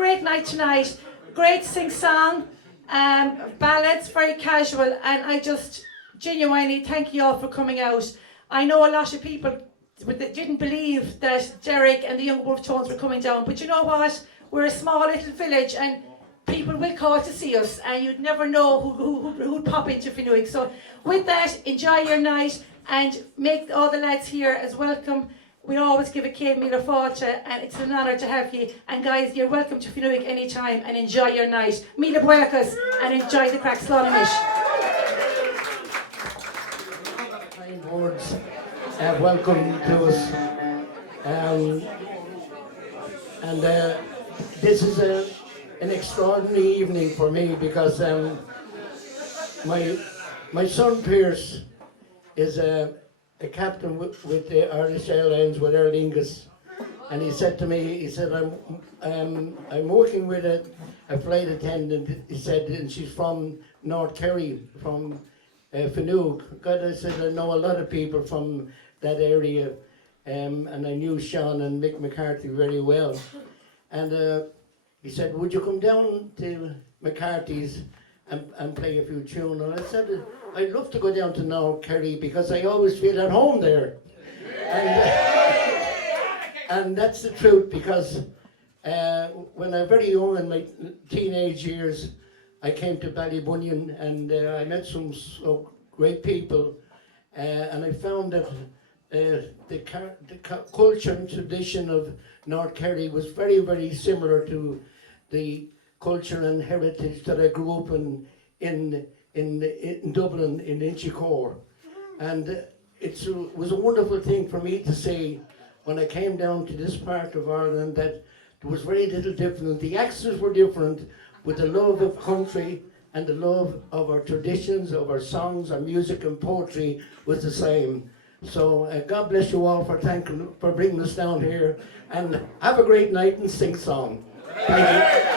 great night tonight. Great sing-song, ballads, very casual, and I just genuinely thank you all for coming out. I know a lot of people didn't believe that Derek and the young Wolfe Tones were coming down, but you know what? We're a small little village, and people will call to see us, and you'd never know who'd pop into Finuge. So with that, enjoy your night, and make all the lads here as welcome. We always give a kid meal of fáilte, and it's an honour to have you. And guys, you're welcome to Finuge anytime, and enjoy your night. Míle buíochas, and enjoy the crack slánimish. Kind words, welcome to us. This is an extraordinary evening for me because my son Pierce is a captain with the Irish Airlines with Aer Lingus, and he said to me, he said, I'm working with a flight attendant, he said, and she's from North Kerry, from Finuge. God, I said, I know a lot of people from that area, and I knew Sean and Mick McCarthy very well. And he said, would you come down to McCarthy's and play a few tunes? And I said, I'd love to go down to North Kerry because I always feel at home there. And that's the truth, because when I was very young, in my teenage years, I came to Ballybunion, and I met some great people, and I found that the culture and tradition of North Kerry was very, very similar to the culture and heritage that I grew up in Dublin, in Inchicore. And it was a wonderful thing for me to say when I came down to this part of Ireland that there was very little different. The accents were different, but the love of country and the love of our traditions, of our songs, our music and poetry was the same. So God bless you all for bringing us down here, and have a great night and sing song. Thank you.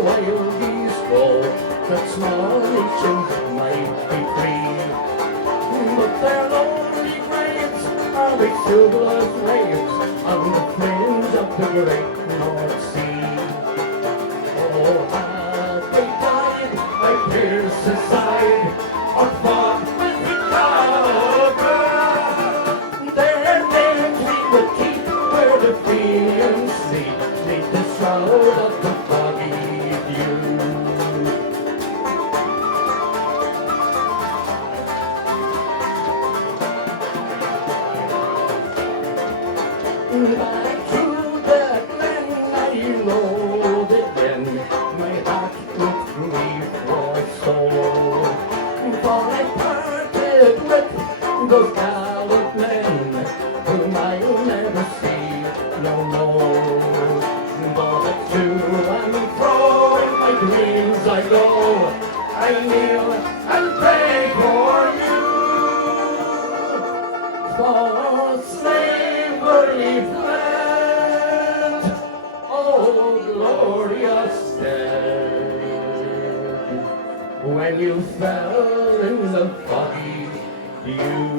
while these go, that small nations might be free. But their lonely graves are the silver waves on the fringe of the great North Sea. Oh, had they died by Pierce's side, or fought with the coward, their names we would keep where the Fenians sleep, neath the shroud of the Foggy Dew. Back to the glen I know again, my heart with grief was sore. For I parted with those gallant men, whom I'll never see no more. But to and fro in my dreams I go, I kneel and pray for you, for slavery fled, oh glorious day, when you fell in the Foggy Dew.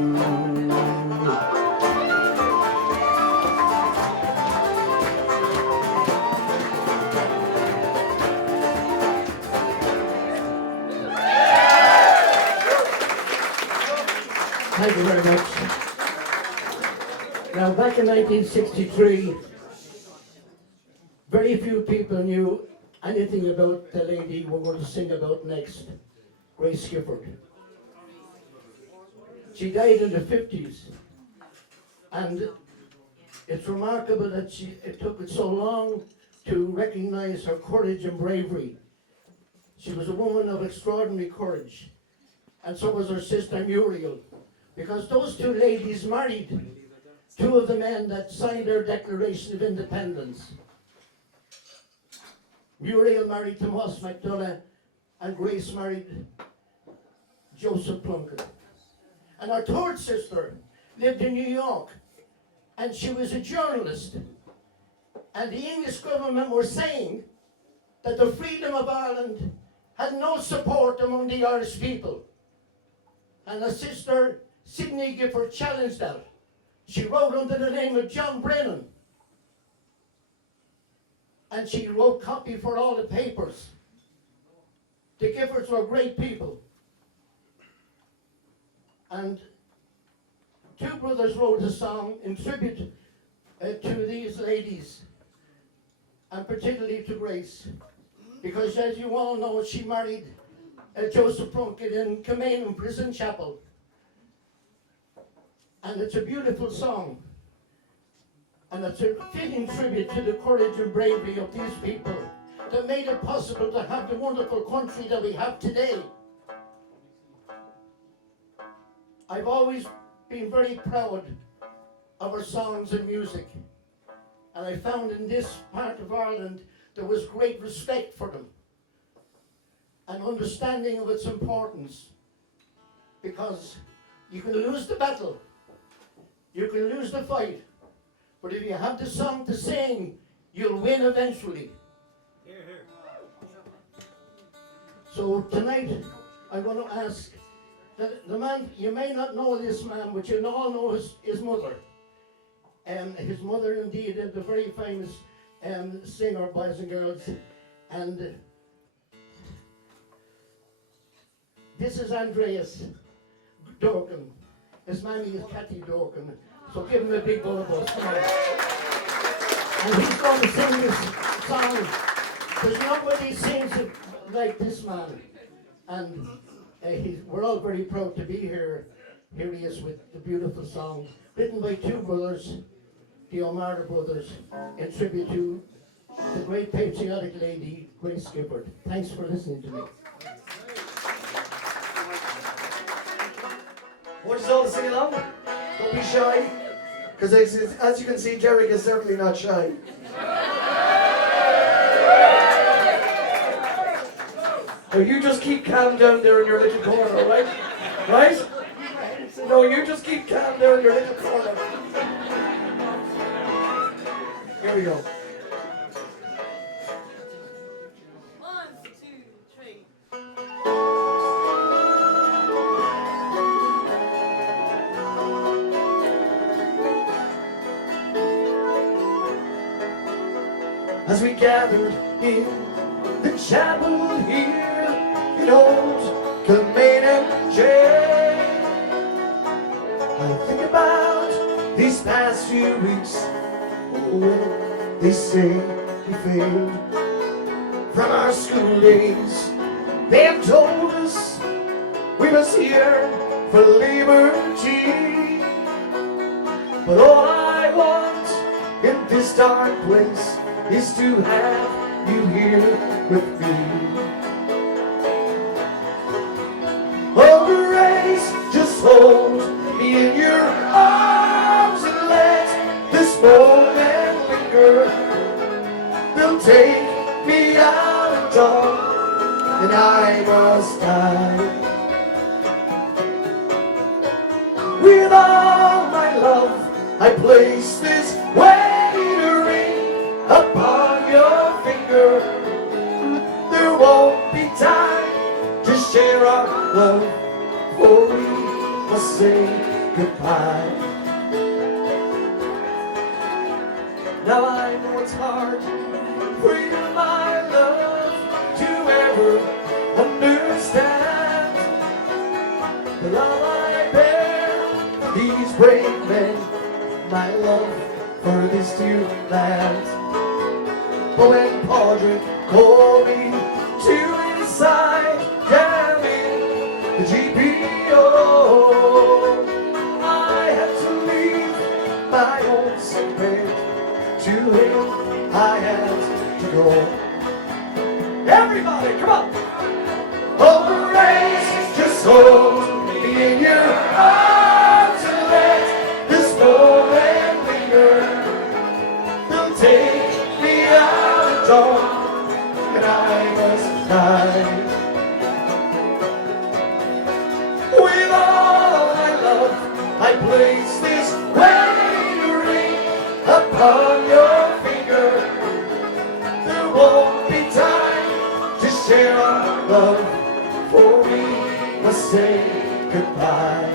Thank you very much. Now, back in 1963, very few people knew anything about the lady we're going to sing about next, Grace Gifford. She died in the 50s, and it's remarkable that it took it so long to recognize her courage and bravery. She was a woman of extraordinary courage, and so was her sister Muriel, because those two ladies married two of the men that signed our Declaration of Independence. Muriel married Thomas MacDonagh, and Grace married Joseph Plunkett. And our third sister lived in New York, and she was a journalist. And the English government were saying that the freedom of Ireland had no support among the Irish people. And her sister, Sidney Gifford, challenged that. She wrote under the name of John Brennan. And she wrote copy for all the papers. The Giffords were great people. And two brothers wrote a song in tribute to these ladies, and particularly to Grace, because as you all know, she married Joseph Plunkett in Kilmainham Prison Chapel. And it's a beautiful song, and it's a fitting tribute to the courage and bravery of these people that made it possible to have the wonderful country that we have today. I've always been very proud of our songs and music, and I found in this part of Ireland there was great respect for them and understanding of its importance, because you can lose the battle, you can lose the fight, but if you have the song to sing, you'll win eventually. Hear, hear. So tonight I'm going to ask the man, you may not know this man, but you all know his mother. His mother indeed is a very famous singer, boys and girls. And this is Andreas Dorkin. His mammy is Kathy Dorkin. So give him a big ball of us. Come on. And he's going to sing this song. There's nobody sings it like this man. And we're all very proud to be here. Here he is with the beautiful song, written by two brothers, the O'Mara brothers, in tribute to the great patriotic lady, Grace Gifford. Thanks for listening to me. Want us all to sing along? Don't be shy, because as you can see, Derek is certainly not shy. No, you just keep calm down there in your little corner, all right? Right? No, you just keep calm there in your little corner. Here we go. as we gathered in the chapel here in old Kilmainham jail. I think about these past few weeks, when they say we failed from our school days. They have told us we must yearn for liberty, but all I want in this dark place is to have you here with me. Oh, grace, just hold me in your arms and let this moment linger. They'll take me out at dawn and I must die. With all my love I place this wedding ring upon your finger. There won't be time to share our love, for we must say goodbye. Now I know it's hard for you, my love, to ever understand the love I bear for these brave men, my love for this dear land. But when Padre called me to his side down in the GPO, I had to leave my own sick bed. To him I had to go. Everybody, come on! Oh, grace, just hold me in your arms and let this moment linger. They'll take me out at dawn and I must die. With all my love I place this wedding ring upon your finger. There won't be time to share our love, for we must say goodbye.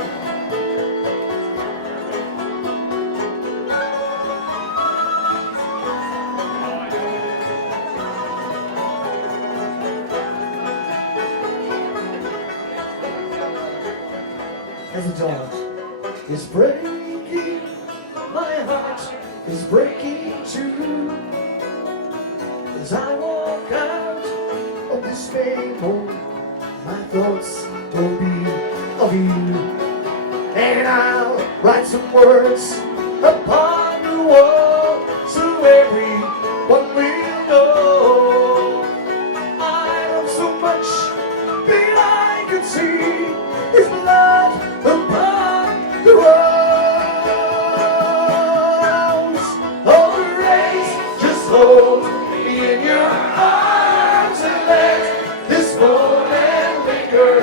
As a dog is breaking, my heart is breaking too. As I walk out of this main home, my thoughts will be of you. And I'll write some words upon the wall so everyone will know. I love so much that I could see his blood upon the rose. Oh, grace, just hold me in your arms and let this moment linger.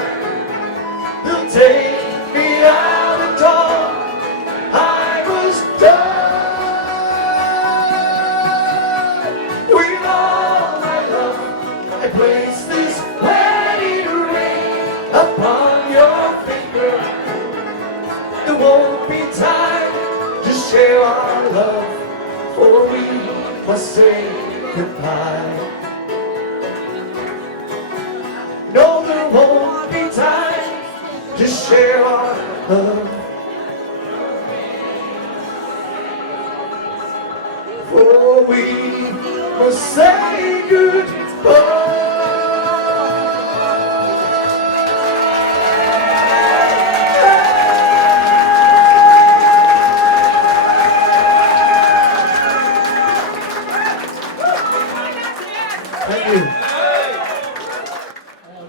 They'll take me out at dawn. I was done. With all my love I place this wedding ring upon your finger. There won't be time to share our love, for we must say goodbye. No, there won't be time to share our love, for we must say goodbye. Thank you.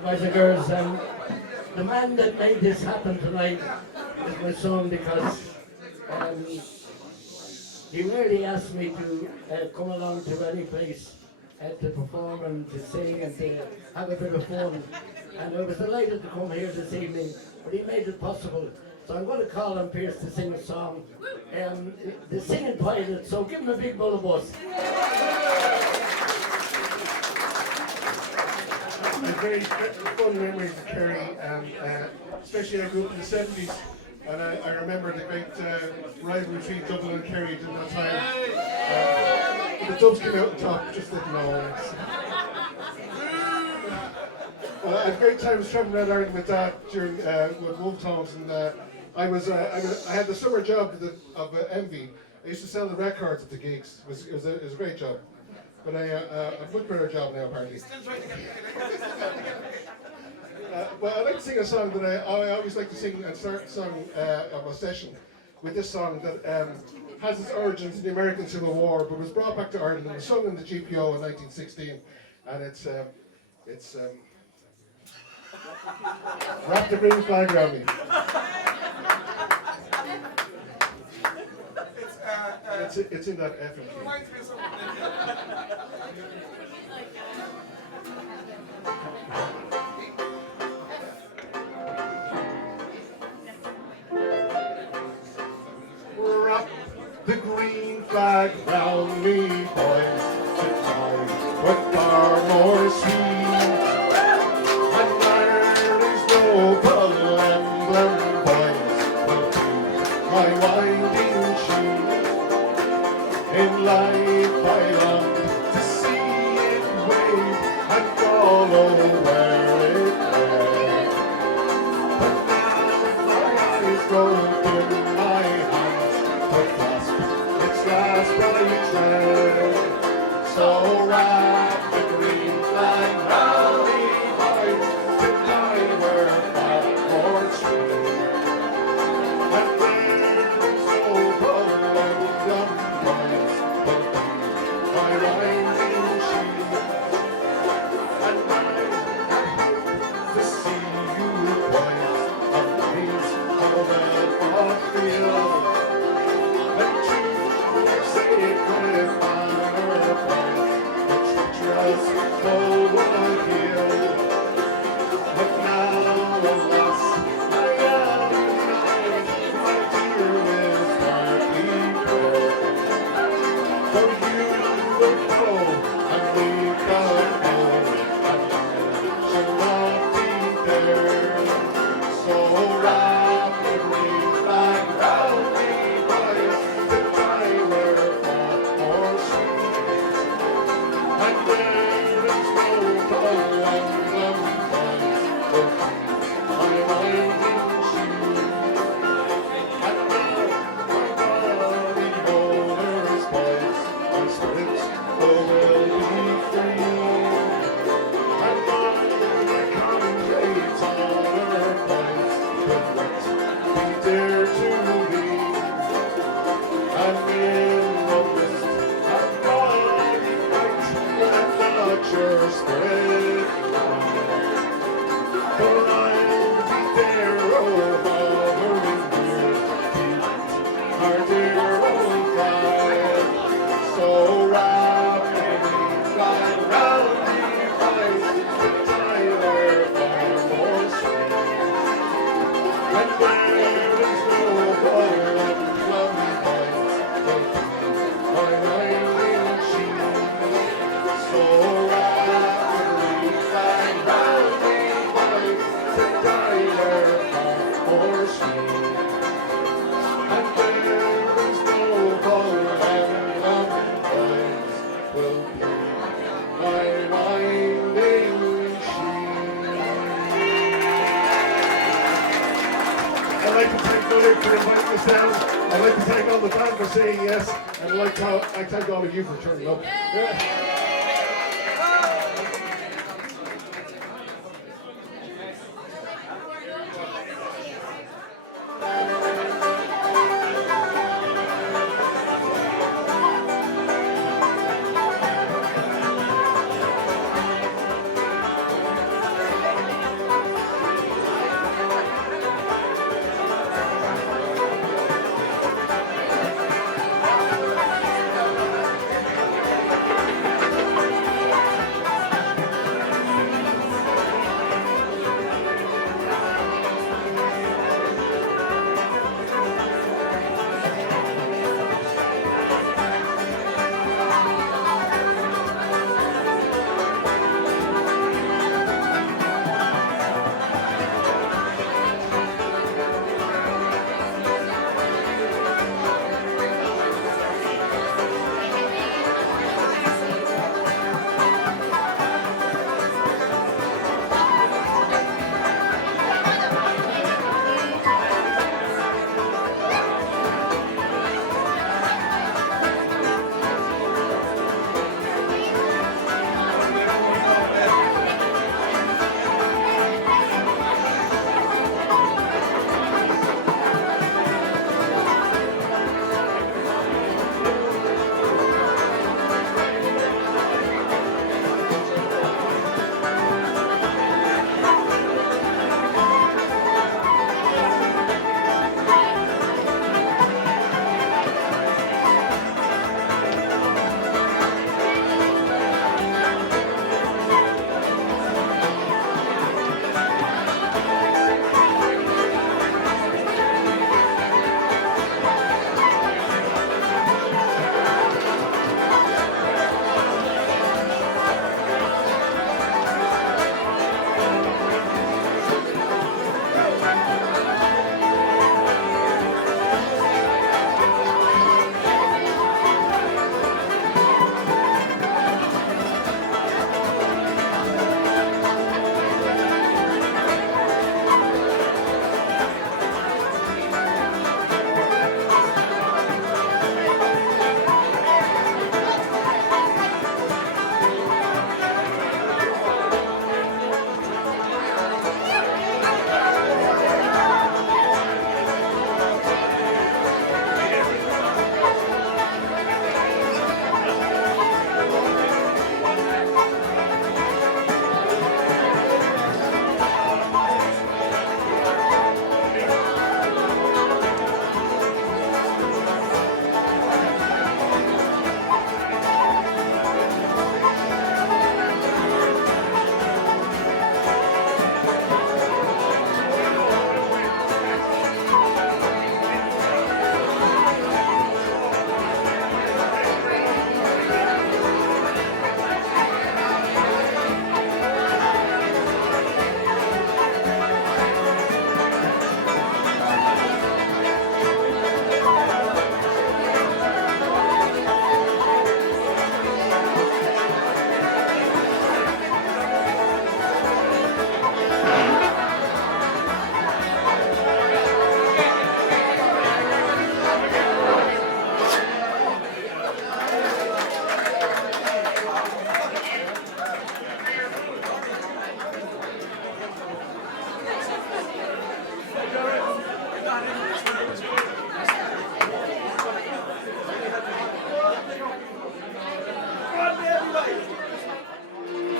Boys and girls, the man that made this happen tonight is my son, because he really asked me to come along to any place to perform and to sing and to have a bit of fun. And I was delighted to come here this evening, but he made it possible. So I'm going to call on Pierce to sing a song. The singing pilot, so give him a big bull of buzz. Very fun memories of Kerry, and especially I grew up in the 70s, and I remember the great rivalry between Dublin and Kerry during that time. The dubs came out on top, just didn't know. I had great times traveling around Ireland with Dad during with Wolfe times, and I had the summer job of Envy. I used to sell the records at the gigs. It was a great job, but a much better job now apparently. But I like to sing a song that I always like to sing and start a song of a session with this song that has its origins in the American Civil War, but was brought back to Ireland and was sung in the GPO in 1916, and it's Wrap the Green Flag Around Me. It's in that F and key. Wrap the green flag round me, boys, tonight, with far more sweet. And Ireland's noble emblem, boys, will be my winding sheet. In life I long to see it wave and follow where it led. But now my eyes go to my hands to clasp its last bright thread. So wrap the green flag round me, boys, tonight we're Blackmore Street. And there's no problem, boys, but be my rising sheet. And I to see you, boys, amazed how well I feel. And choose your sacred honor, boys, the treacherous foe will heal. But now, alas, I am denied my dearest hearty prayer. For you will go and leave the home, and I shall not be there. So wrap the green flag round me, boys, that I wear Blackmore Street. And there is no cold emblem, boys, will be my winding sheet. And now my body holders, boys, my spirits will be free. And my comrade's honor, boys, will not be dear to me. And in the mist of bloody fight, let not your spirit fly. For I'll be there, oh, hovering near, our dear old flag. So wrap the green flag round me, boys, that I wear Blackmore Street. And there is no problem, boys, but be my winding sheet. So wrap the green flag round me, boys, that I wear Blackmore Street. And there is no problem, boys, will be my winding sheet. I'd like to thank Mother for inviting us down. I'd like to thank all the band for saying yes. And I'd like to thank all of you for turning up. Yeah.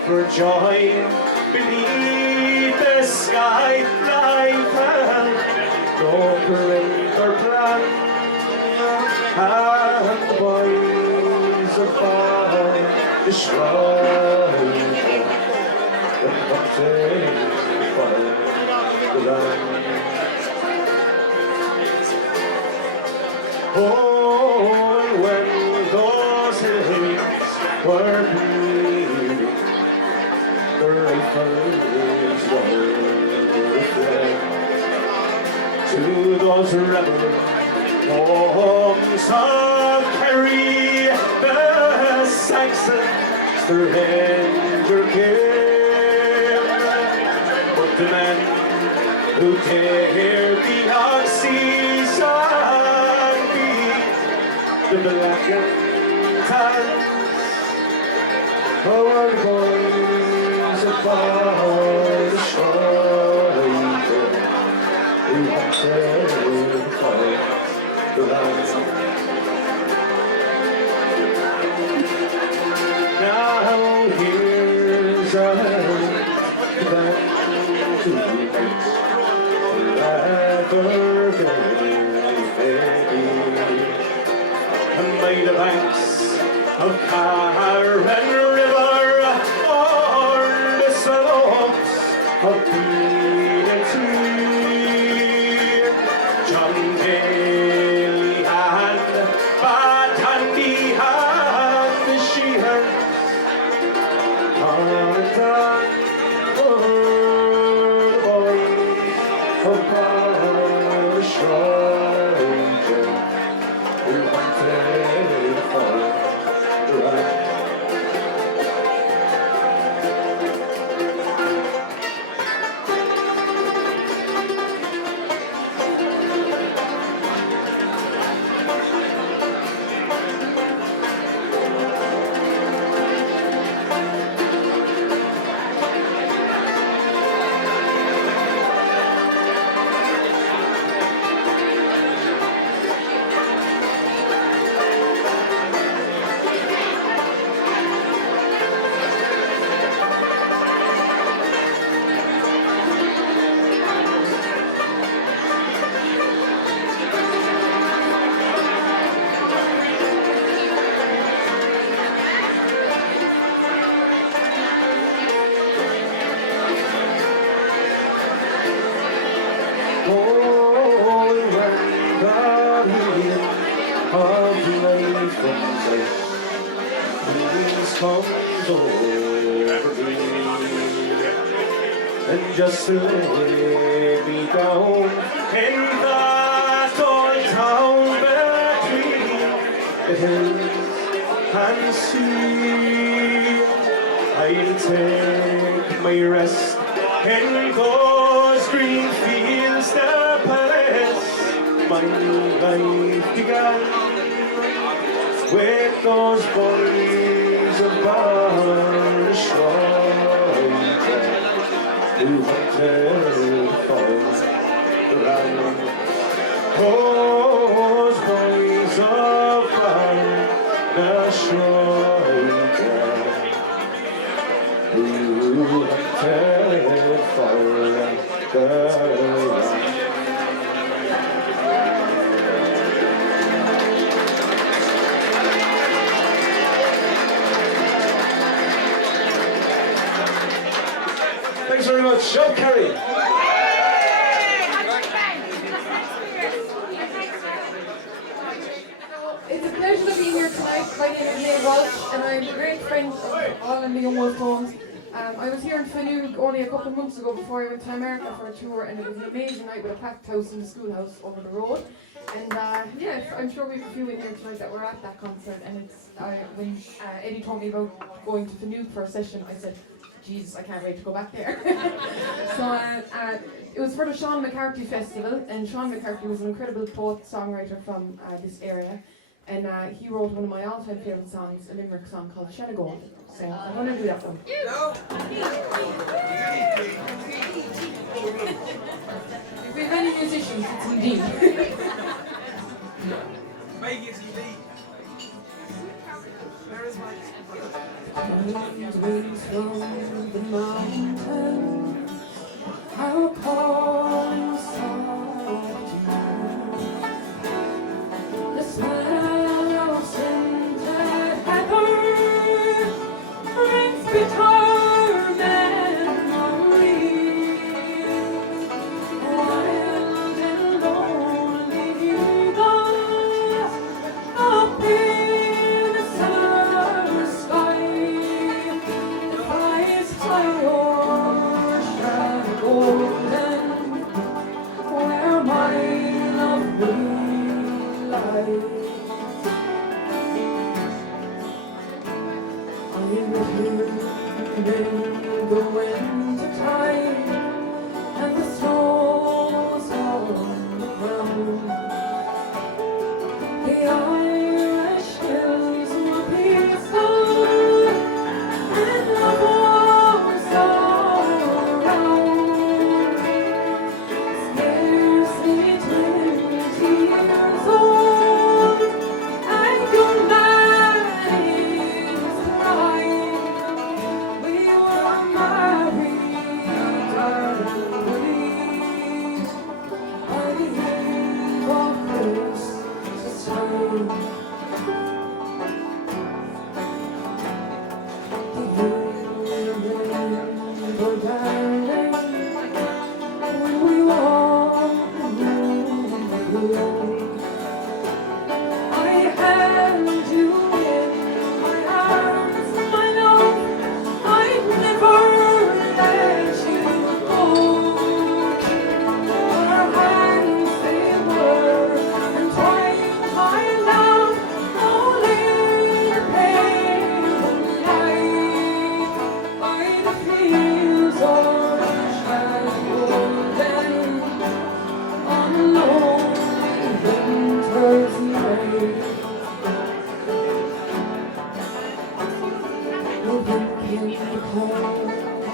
for joy beneath the sky light fell. No parade or plan, and the boys above the shrine the mountain fire the land. Oh, and when those hits were bleeding, the rifles were fled to those rebel homes of Kerry. The Saxons surrender came, but the men who dared the oxys and beat the black and tans, our boys above the shoulder who hunted for the land. Now here's a band to fight forever baby. And by the banks of Carron River, or the slopes of Finuge, John Daly and Batandy and the Sheehan are done for the boys of our shrine who hunted for the right. Comes over me, and just to lay me down in that old town between the hills and sea. I'll take my rest in those green fields, the place my life began with those boys above the shrine who hunted for the land. Those boys above the shrine who hunted for the land. Thanks very much. Sean Kerry. It's a pleasure to be here tonight. My name is May Walsh, and I'm a great friend of all in the young Wolfe homes. I was here in Finuge only a couple of months ago before I went to America for a tour, and it was an amazing night with a packed house in the schoolhouse over the road. And yeah, I'm sure we have a few in here tonight that were at that concert. And it's when Eddie told me about going to Finuge for a session, I said, Jesus, I can't wait to go back there. So it was for the Sean McCarthy Festival, and Sean McCarthy was an incredible poet, songwriter from this area, and he wrote one of my all-time favourite songs, a Limerick song called Shenandoah. So I'm going to do that one. If we have any musicians, it's indeed. Vegas, you lead. Where is my... winds from the mountains are calling soft to me. The smell of scented heather brings bitter memories. Wild and lonely eagles up in the summer sky. The eyes like ocean golden, where my love will lie. I'm here in the winter time, and the snow's on the ground. The Irish hills were peaceful, and love was all around. Scarcely 20 years old, and young Mary's bride. We were married early by the eve of Christmas time. Do you remember, darling, when we walked the moon alone? I held you in my arms, my love. I'd never let you go. Our hands they were entwined, my love, all in the pale light. By the fields of Shenandoah, on a lonely winter's night. The wind came to call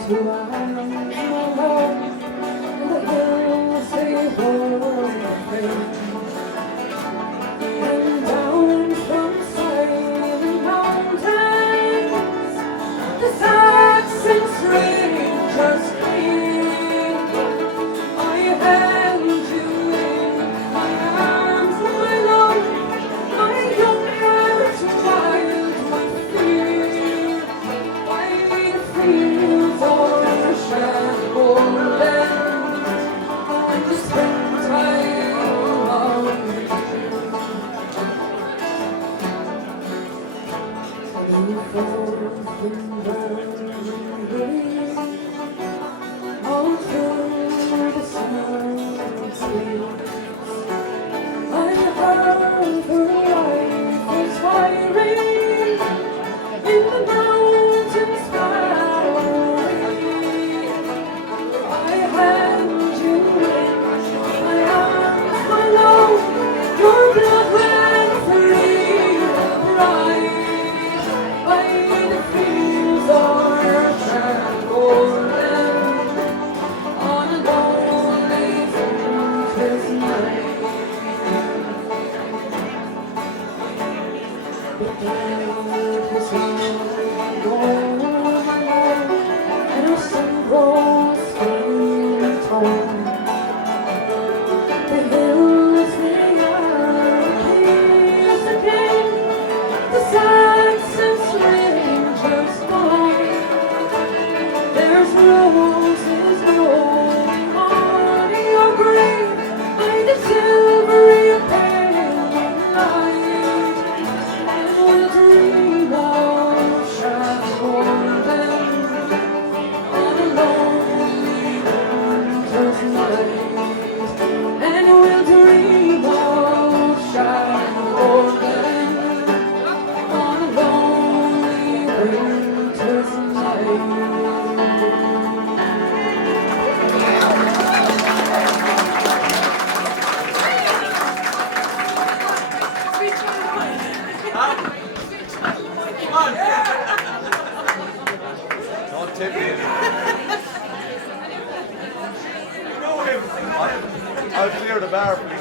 to our love, and the hills they were afraid. And down from silent mountains, the Saxon strangers came. I held you in my arms, my love, my young heart wild with fear. By the fields of Shenandoah, in the springtime of coming forth in Burgundy, all through the silent streets. I heard her life was firing in the mountains valley. I held you in my arms, my love. Your blood ran free and bright. By the fields of Shenandoah, on a lonely winter's night. The night was long, and our sun rose from torn. The hills they are kings again, the Saxon strangers gone. There's roses growing on your grave by the silvery pale light, and we'll dream of Shenandoah on a lonely winter's night, and we'll dream of Shenandoah on a lonely winter's night. Don't tip me. I'll clear the bar for you.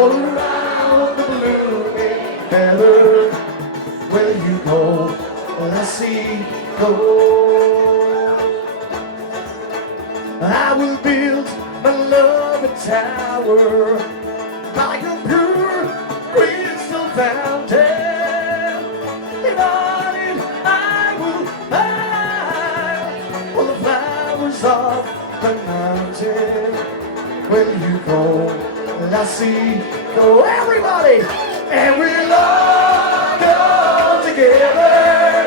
all around the blooming heather. Will you go, lassie, go? I will build my love a tower by a pure crystal fountain, and on it I will hide all the flowers of the mountain. Will you go, lassie, go, everybody, and we'll all go together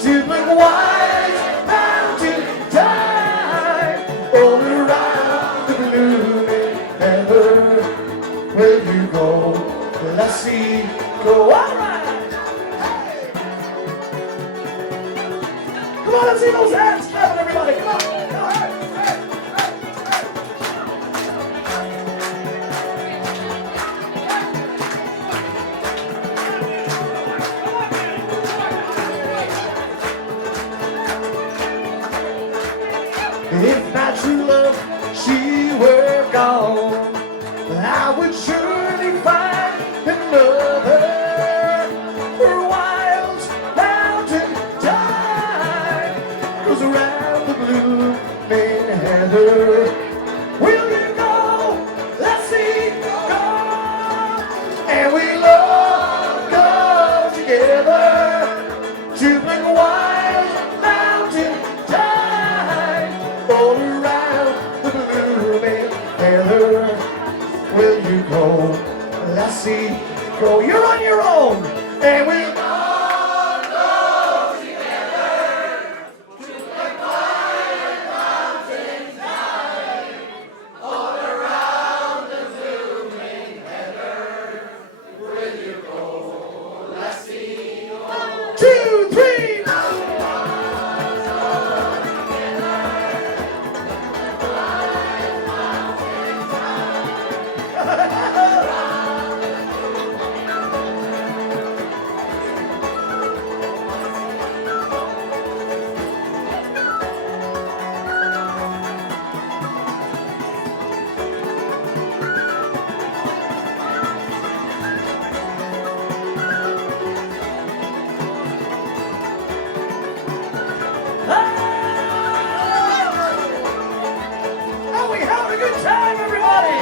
to the white mountain tide, all around the blooming heather. Will you go, lassie, go, all right. Come on, let's see those hands clapping, everybody, come on. All right. If my true love, she were gone, I would surely find another. For wild mountain tide goes around the blooming heather. Will you go? Let's see, go. And we'll all go together to the wild mountain tide, all around the blooming heather. Will you go, lassie, go? You're on your own, and we'll all go together to the white mountain tide, all around the blooming heather. Will you go, lassie, go? 1, 2, 3. Are we having a good time, everybody?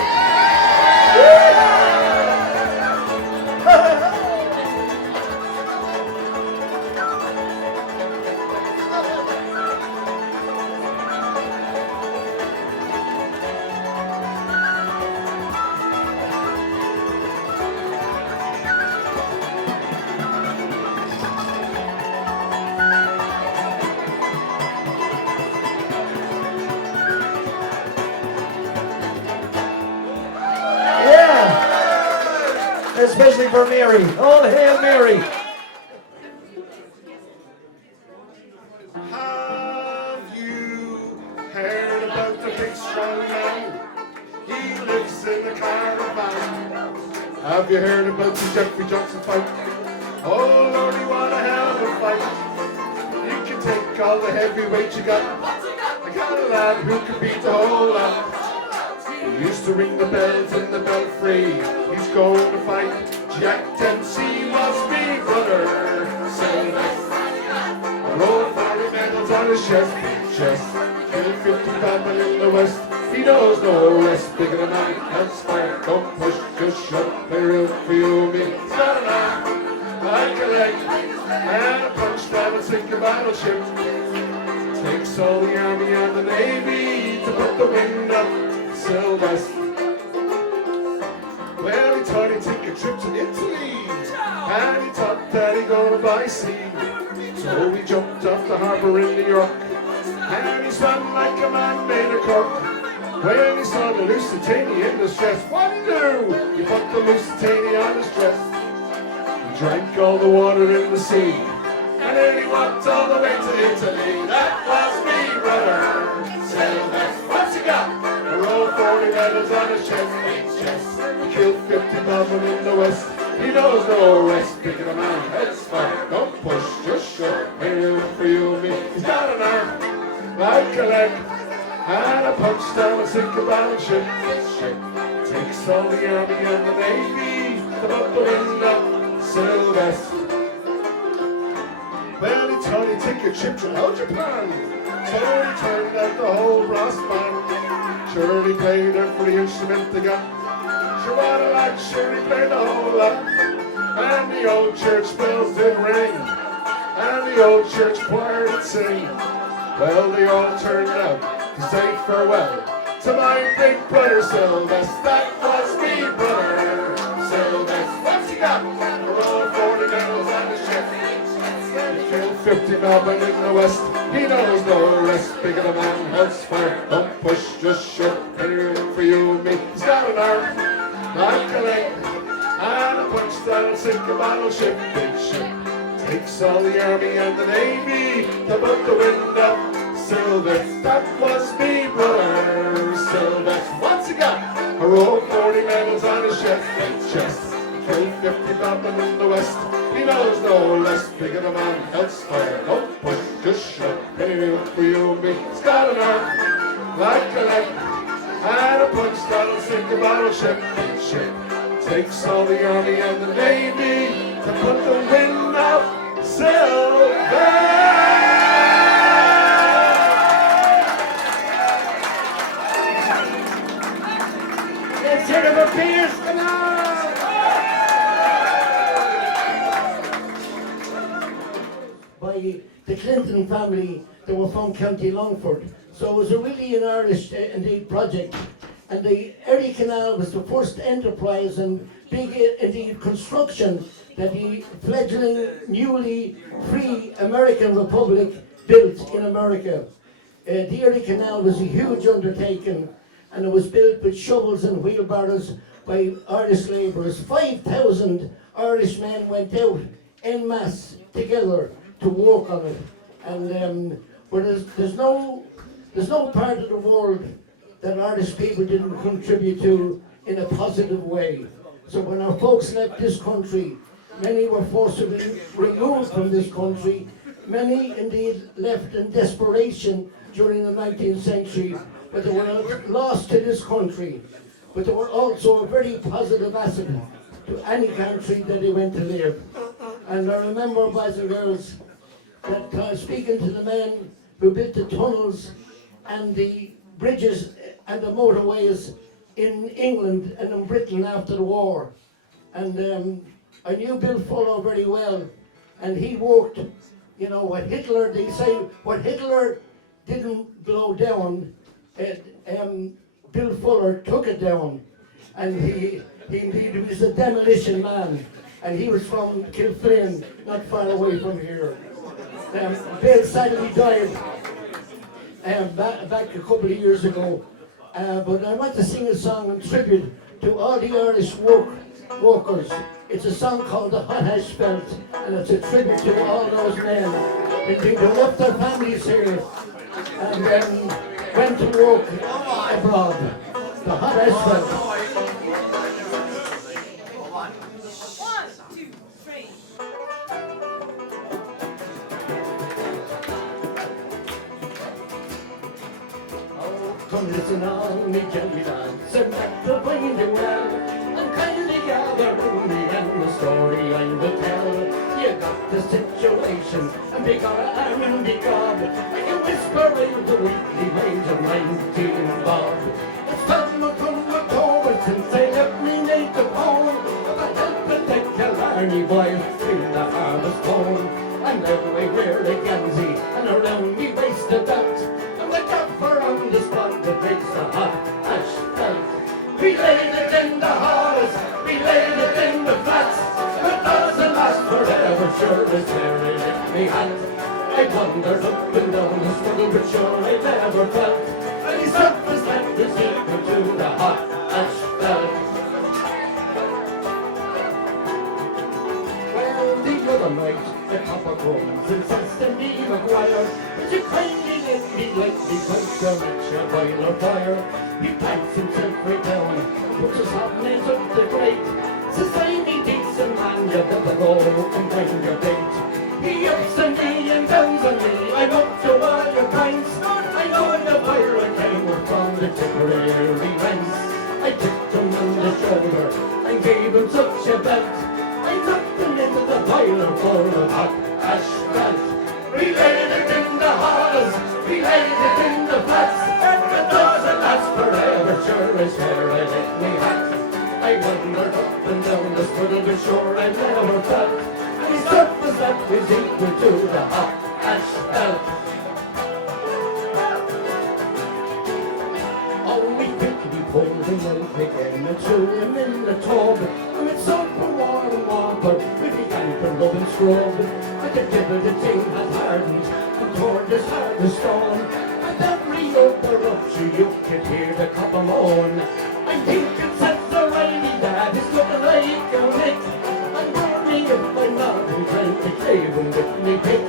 Yeah, especially for Mary. Oh, hail Mary. Have you heard about the big strong man? He lives in the caravan. Have you heard about the Jeffrey Johnson fight? Oh Lord, you want a hell of a fight. You can take all the heavyweight you got. I got a lad who can beat the whole lot. He used to ring the bells in the belfry. He's going to fight Jack Dempsey, was me brother. Roll 40 medals on his chest. Killed 50 batman in the west. He knows no rest. Bigger than I, that's fire. Don't push, just shut. Play room for you, me. It's not an arm, like a leg, and a punch that would sink a battleship. Takes all the army and the navy to put the wind up Sail West. Well, he thought he'd take a trip to Italy, and he thought that he'd go by sea. So he jumped off the harbour in New York, and he swam like a man made of cork. When he saw the Lusitania in distress, what'd he do? He put the Lusitania on his dress. He drank all the water in the sea, and then he walked all the way to Italy. That was me, brother. Sail West. What's he got? A roll 40 medals on his chest. He killed 50 bombers in the west. He knows no rest. Picking a man, heads fire. Don't push, just show. Here for you and me. He's got an arm like a leg, and a punch down a sink a battleship. Takes all the army and the navy to put the wind up Sylvester. Well, he told he take your chip to out your plan. Tony turned out the whole brass band. Sure he played every instrument they got. Sure what a lad, sure he played the whole lot. And the old church bells did ring. And the old church choir did sing. Well, they all turned out to say farewell to my big brother Sylvester. That was me brother Sylvester. What's he got? We're all 40 medals on the ship. He killed 50 Melbourne in the west. He knows no rest. Big of a man, heads fire. Don't push, just shove. Anything for you and me. He's got an arm, like a leg, and a punch that'll sink a battleship. Big ship takes all the army and the navy to put the wind up Sylvester. That was me, brother Sylvester. What's he got? A row of 40 medals on his chest. Killed 50 Batman in the west. He knows no less. Big of a man, else fire. Don't push, just shove. Anything for you and me. He's got an arm, like a leg, and a punch that'll sink a battleship. Big ship takes all the army and the navy to put the wind up Sylvester. Let's hear it for Pierce, come on! By the Clinton family that were from County Longford. So it was a really an Irish indeed project. And the Erie Canal was the first enterprise and big indeed construction that the fledgling, newly free American Republic built in America. The Erie Canal was a huge undertaking, and it was built with shovels and wheelbarrows by Irish labourers. 5,000 Irish men went out en masse together to work on it. And but there's no part of the world that Irish people didn't contribute to in a positive way. So when our folks left this country, many were forcibly removed from this country. Many indeed left in desperation during the 19th century, but they were lost to this country. But they were also a very positive asset to any country that they went to live. And I remember, boys and girls, that speaking to the men who built the tunnels and the bridges and the motorways in England and in Britain after the war. And I knew Bill Fuller very well, and he worked, you know, what Hitler, they say, what Hitler didn't blow down, Bill Fuller took it down. And he was a demolition man, and he was from Kilflynn, not far away from here. Bill sadly died back a couple of years ago, but I want to sing a song in tribute to all the Irish workers. It's a song called The Hot Asphalt, and it's a tribute to all those men who left their families here and then went to work abroad. The Hot Asphalt. Come listen on me, gently dance, and back to find you well. And kindly gather round me, and the story I will tell. You got the situation, and be God, and be God. I can whisper in the weekly wage of 19 bob. It's come October since they left me native home. But I help and take Killarney boys through the harvest home. And everywhere a Gansey, and around me wasted that. The gaffer on the spot that makes the hot asphalt. We laid it in the hollows, we laid it in the flats. It doesn't last forever, sure as there in me hat. I wandered up and down the struggle, but sure I never felt any surface that is equal to the hot asphalt. Well, the other night, the copper comes insisted me McGuire, but you kindly let me like me quite to match a boiler fire. He pants himself right down, puts his hot nails up the grate. Says I'm a decent man, you better go and find your date. He ups on me and downs on me, I'm up to all your pints. I know in the fire I came from the Tipperary rents. I tipped him shoulder and gave him such a belt. I knocked him into the boiler full of hot asphalt. We laid it in the hollows, we laid it in the flats. It doesn't last forever, sure as fair I let me hat. I wandered up and down the Swivel shore I never felt any surface that was equal to the hot asphalt. Oh, we quickly pulled him out again and threw him in the tub. And with soap and warm water, we began to rub and scrub. But the devil the thing had hardened and turned as hard as stone. And every other rupture you could hear the copper moan. I think it's such a rainy that it's looking like a lick. And worry if I'm not in trying to crave him with me pick.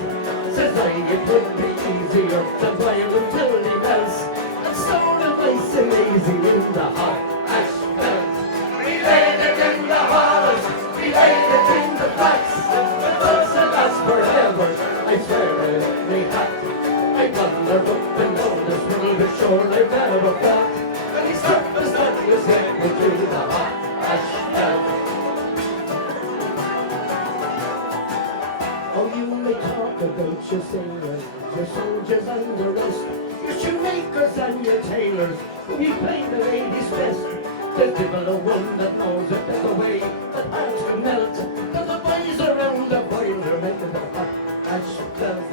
Says I, it would be easier to boil him till he melts. And store him nice and easy in the hot asphalt. We laid it in the hollows, we laid it in the flats. It doesn't last forever, I swear I let me hat. I wandered up and down the Swivel shore I never felt any surface that was equal to the hot asphalt. Oh, you may talk about your sailors, your soldiers and the rest, your shoemakers and your tailors, we play the ladies' best. There's devil a one that knows a better way that hearts can melt than the boys around the boiler making the hot asphalt.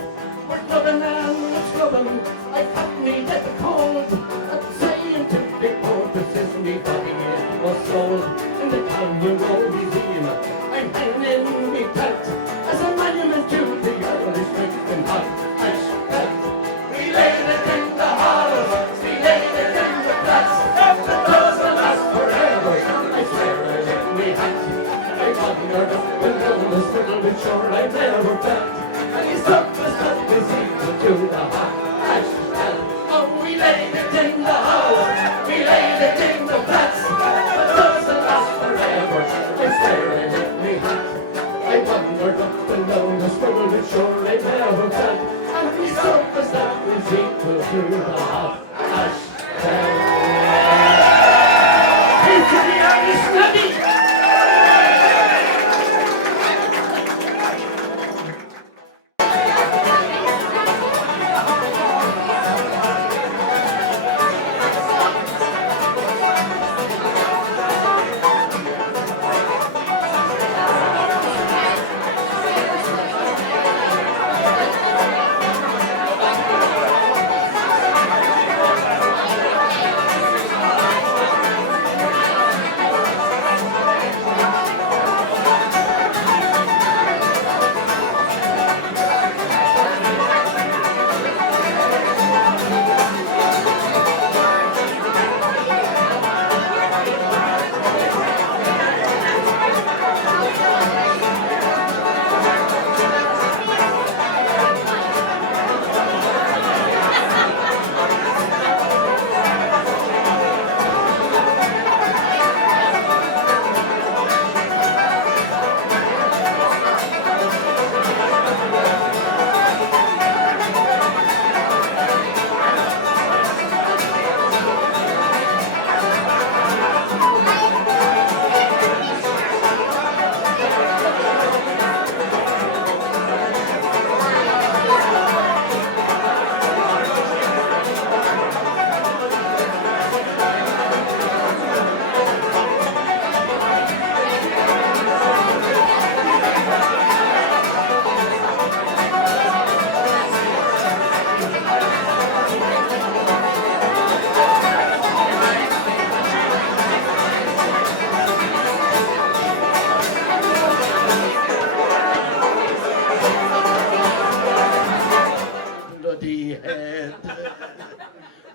We're clubbing and it's clubbing, I cut me dead cold. I'm saying to big purposes, me body it was sold. In the Canyon Road Museum, I'm hanging in me pet as a monument to the early strength and hot asphalt. We laid it in the hollows, we laid it in the flats. It doesn't last forever, I swear I let me hat. I wandered up and down the Swivel shore I never felt any surface that was equal to the hot asphalt. Oh, we laid it in the hollows, we laid it in the flats. It doesn't last forever, I swear I let me hat. I wandered up and down the Swivel shore I never felt any surface that was equal to the hot asphalt. Hey, to the Irish study!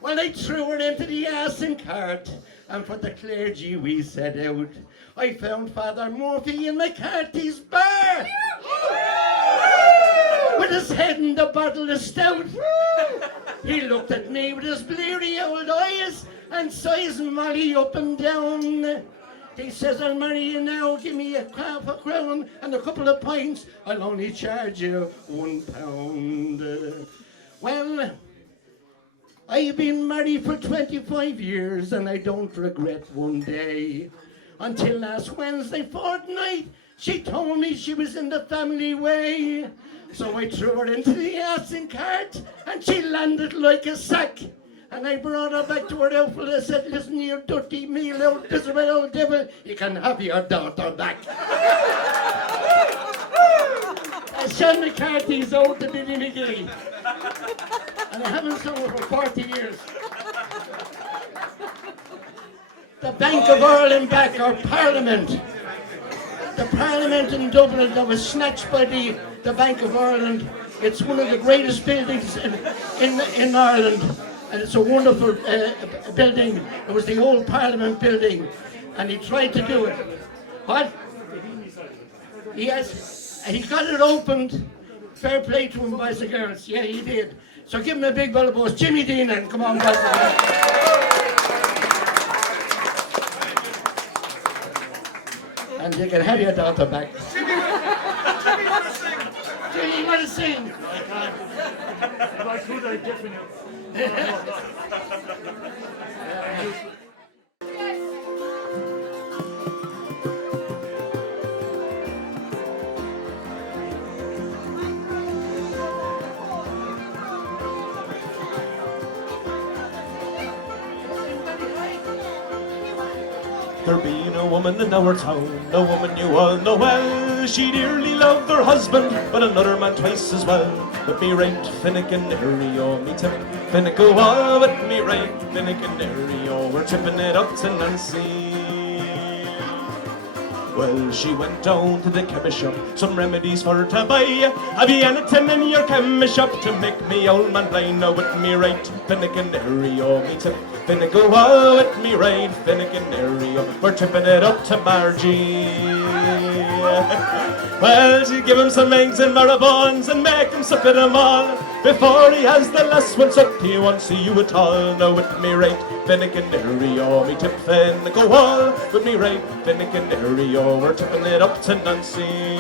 Well, I threw her into the ass and cart, and for the clergy we set out. I found Father Murphy in McCarthys bar, with his head in the bottle of stout. He looked at me with his bleary old eyes and sized Molly up and down. He says, I'll marry you now, give me half a crown and a couple of pints, I'll only charge you £1. Well, I've been married for 25 years and I don't regret one day. until last Wednesday fortnight. She told me she was in the family way. So I threw her into the assing cart and she landed like a sack. And I brought her back to her outfit. I said, listen, you dirty meal out, miserable old devil, you can have your daughter back. Sean McCarthy's old to Billy McGee. And I haven't sung her for 40 years. The Bank of Ireland back, our Parliament. The Parliament in Dublin that was snatched by the Bank of Ireland. It's one of the greatest buildings in Ireland. And it's a wonderful building. It was the old Parliament building. And he tried to do it. What? Yes. He got it opened. Fair play to him, boys and girls. Yeah, he did. So give him a big bell of boys. Jimmy Dean, and come on, boys and girls. And you can have your daughter back. Jimmy, you want to sing? If I could, I'd definitely. There be no woman in our town, no woman you all know well. She dearly loved her husband, but another man twice as well. With me right, Finnegan, Harry, oh me tip, Finnegan, oh, with me right, Finnegan, Harry, oh, we're tipping it up to Nancy. Well, she went down to the chemist shop, some remedies for her to buy. Have you anything in your chemist shop to make me old man blind? Now with me right, Finnegan, Harry, oh me tip, Finnegan, oh, with me right, Finnegan, Harry, oh, we're tipping it up to Margie. Well, she give him some eggs and marrow-bones and make him suck at them all. Before he has the last one sucked, he won't see you at all. Now with me right, Finnegan, Harry, oh, me tip, Finnegan, all with me right, Finnegan, Harry, oh, we're tipping it up to Nancy.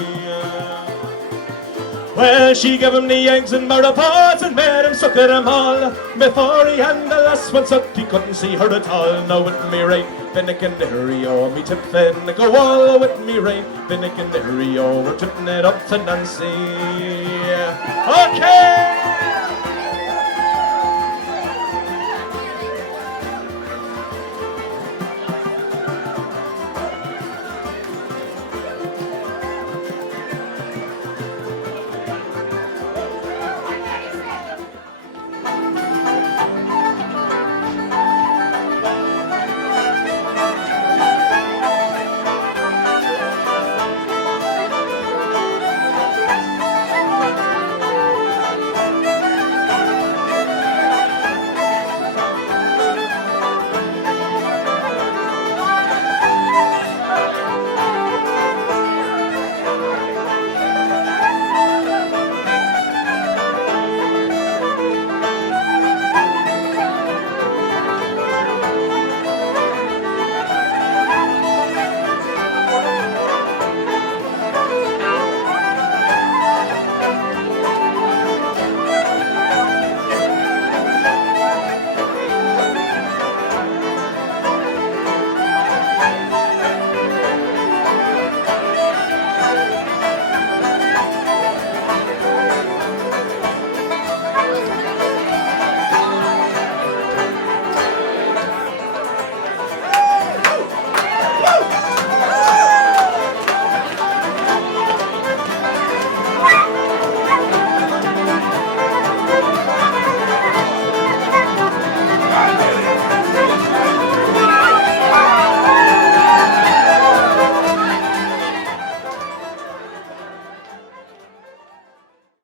Well, she gave him the eggs and marrow-pods and made him suck at them all. Before he had the last one sucked, he couldn't see her at all. Now with me right, Finnegan, Harry, oh, me tip, Finnegan, all with me right, Finnegan, Harry, oh, we're tipping it up to Nancy. Okay!